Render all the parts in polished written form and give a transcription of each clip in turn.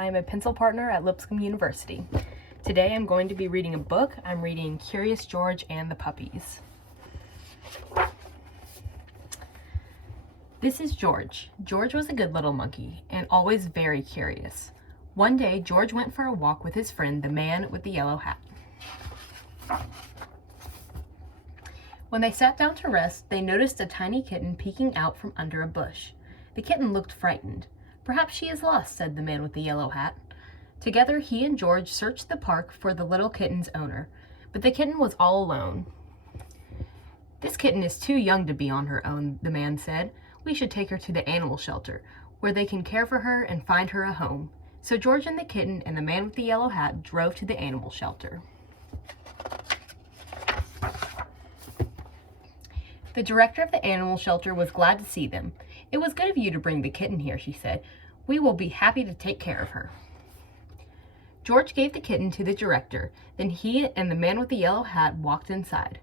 I am a pencil partner at Lipscomb University. Today I'm going to be reading a book. I'm reading Curious George and the Puppies. This is George. George was a good little monkey and always very curious. One day, George went for a walk with his friend, the man with the yellow hat. When they sat down to rest, they noticed a tiny kitten peeking out from under a bush. The kitten looked frightened. "Perhaps she is lost," said the man with the yellow hat. Together, he and George searched the park for the little kitten's owner, but the kitten was all alone. "This kitten is too young to be on her own," the man said. "We should take her to the animal shelter, where they can care for her and find her a home." So George and the kitten and the man with the yellow hat drove to the animal shelter. The director of the animal shelter was glad to see them. "It was good of you to bring the kitten here," she said. "We will be happy to take care of her." George gave the kitten to the director. Then he and the man with the yellow hat walked inside.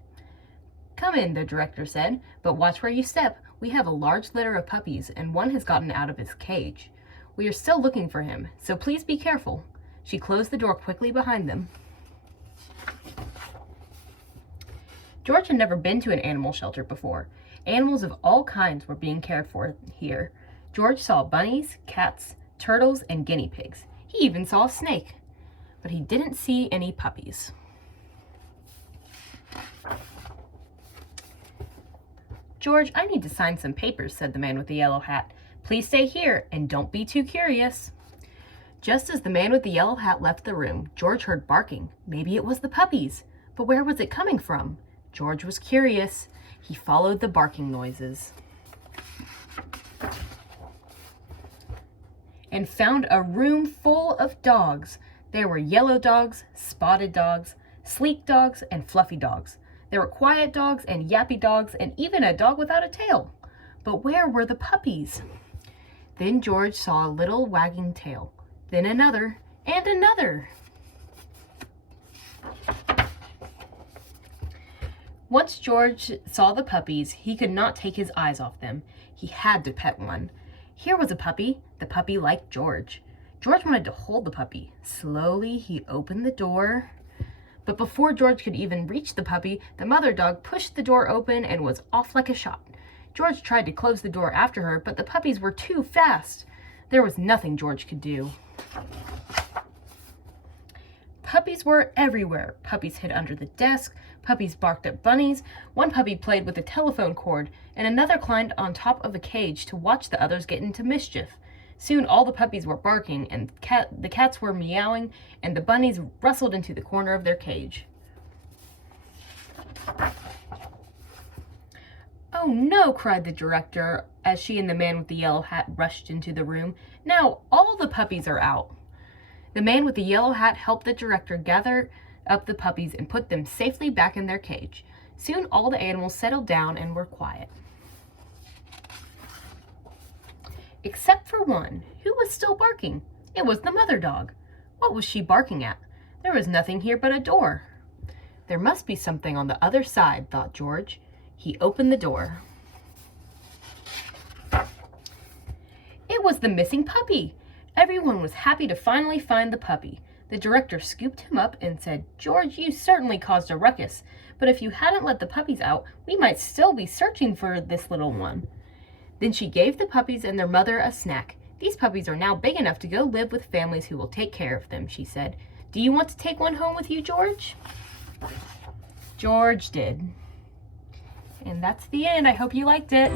"Come in," the director said, "but watch where you step. We have a large litter of puppies, and one has gotten out of his cage. We are still looking for him, so please be careful." She closed the door quickly behind them. George had never been to an animal shelter before. Animals of all kinds were being cared for here. George saw bunnies, cats, turtles, and guinea pigs. He even saw a snake, but he didn't see any puppies. "George, I need to sign some papers," said the man with the yellow hat. "Please stay here and don't be too curious." Just as the man with the yellow hat left the room, George heard barking. Maybe it was the puppies, but where was it coming from? George was curious. He followed the barking noises and found a room full of dogs. There were yellow dogs, spotted dogs, sleek dogs, and fluffy dogs. There were quiet dogs and yappy dogs, and even a dog without a tail. But where were the puppies? Then George saw a little wagging tail, then another, and another. Once George saw the puppies, he could not take his eyes off them. He had to pet one. Here was a puppy. The puppy liked George. George wanted to hold the puppy. Slowly, he opened the door. But before George could even reach the puppy, the mother dog pushed the door open and was off like a shot. George tried to close the door after her, but the puppies were too fast. There was nothing George could do. Puppies were everywhere. Puppies hid under the desk. Puppies barked at bunnies. One puppy played with a telephone cord, and another climbed on top of a cage to watch the others get into mischief. Soon all the puppies were barking, and the cats were meowing, and the bunnies rustled into the corner of their cage. "Oh no," cried the director as she and the man with the yellow hat rushed into the room. "Now all the puppies are out." The man with the yellow hat helped the director gather up the puppies and put them safely back in their cage. Soon all the animals settled down and were quiet. Except for one, who was still barking. It was the mother dog. What was she barking at? There was nothing here but a door. There must be something on the other side, thought George. He opened the door. It was the missing puppy. Everyone was happy to finally find the puppy. The director scooped him up and said, "George, you certainly caused a ruckus, but if you hadn't let the puppies out, we might still be searching for this little one." Then she gave the puppies and their mother a snack. "These puppies are now big enough to go live with families who will take care of them," she said. "Do you want to take one home with you, George?" George did. And that's the end. I hope you liked it.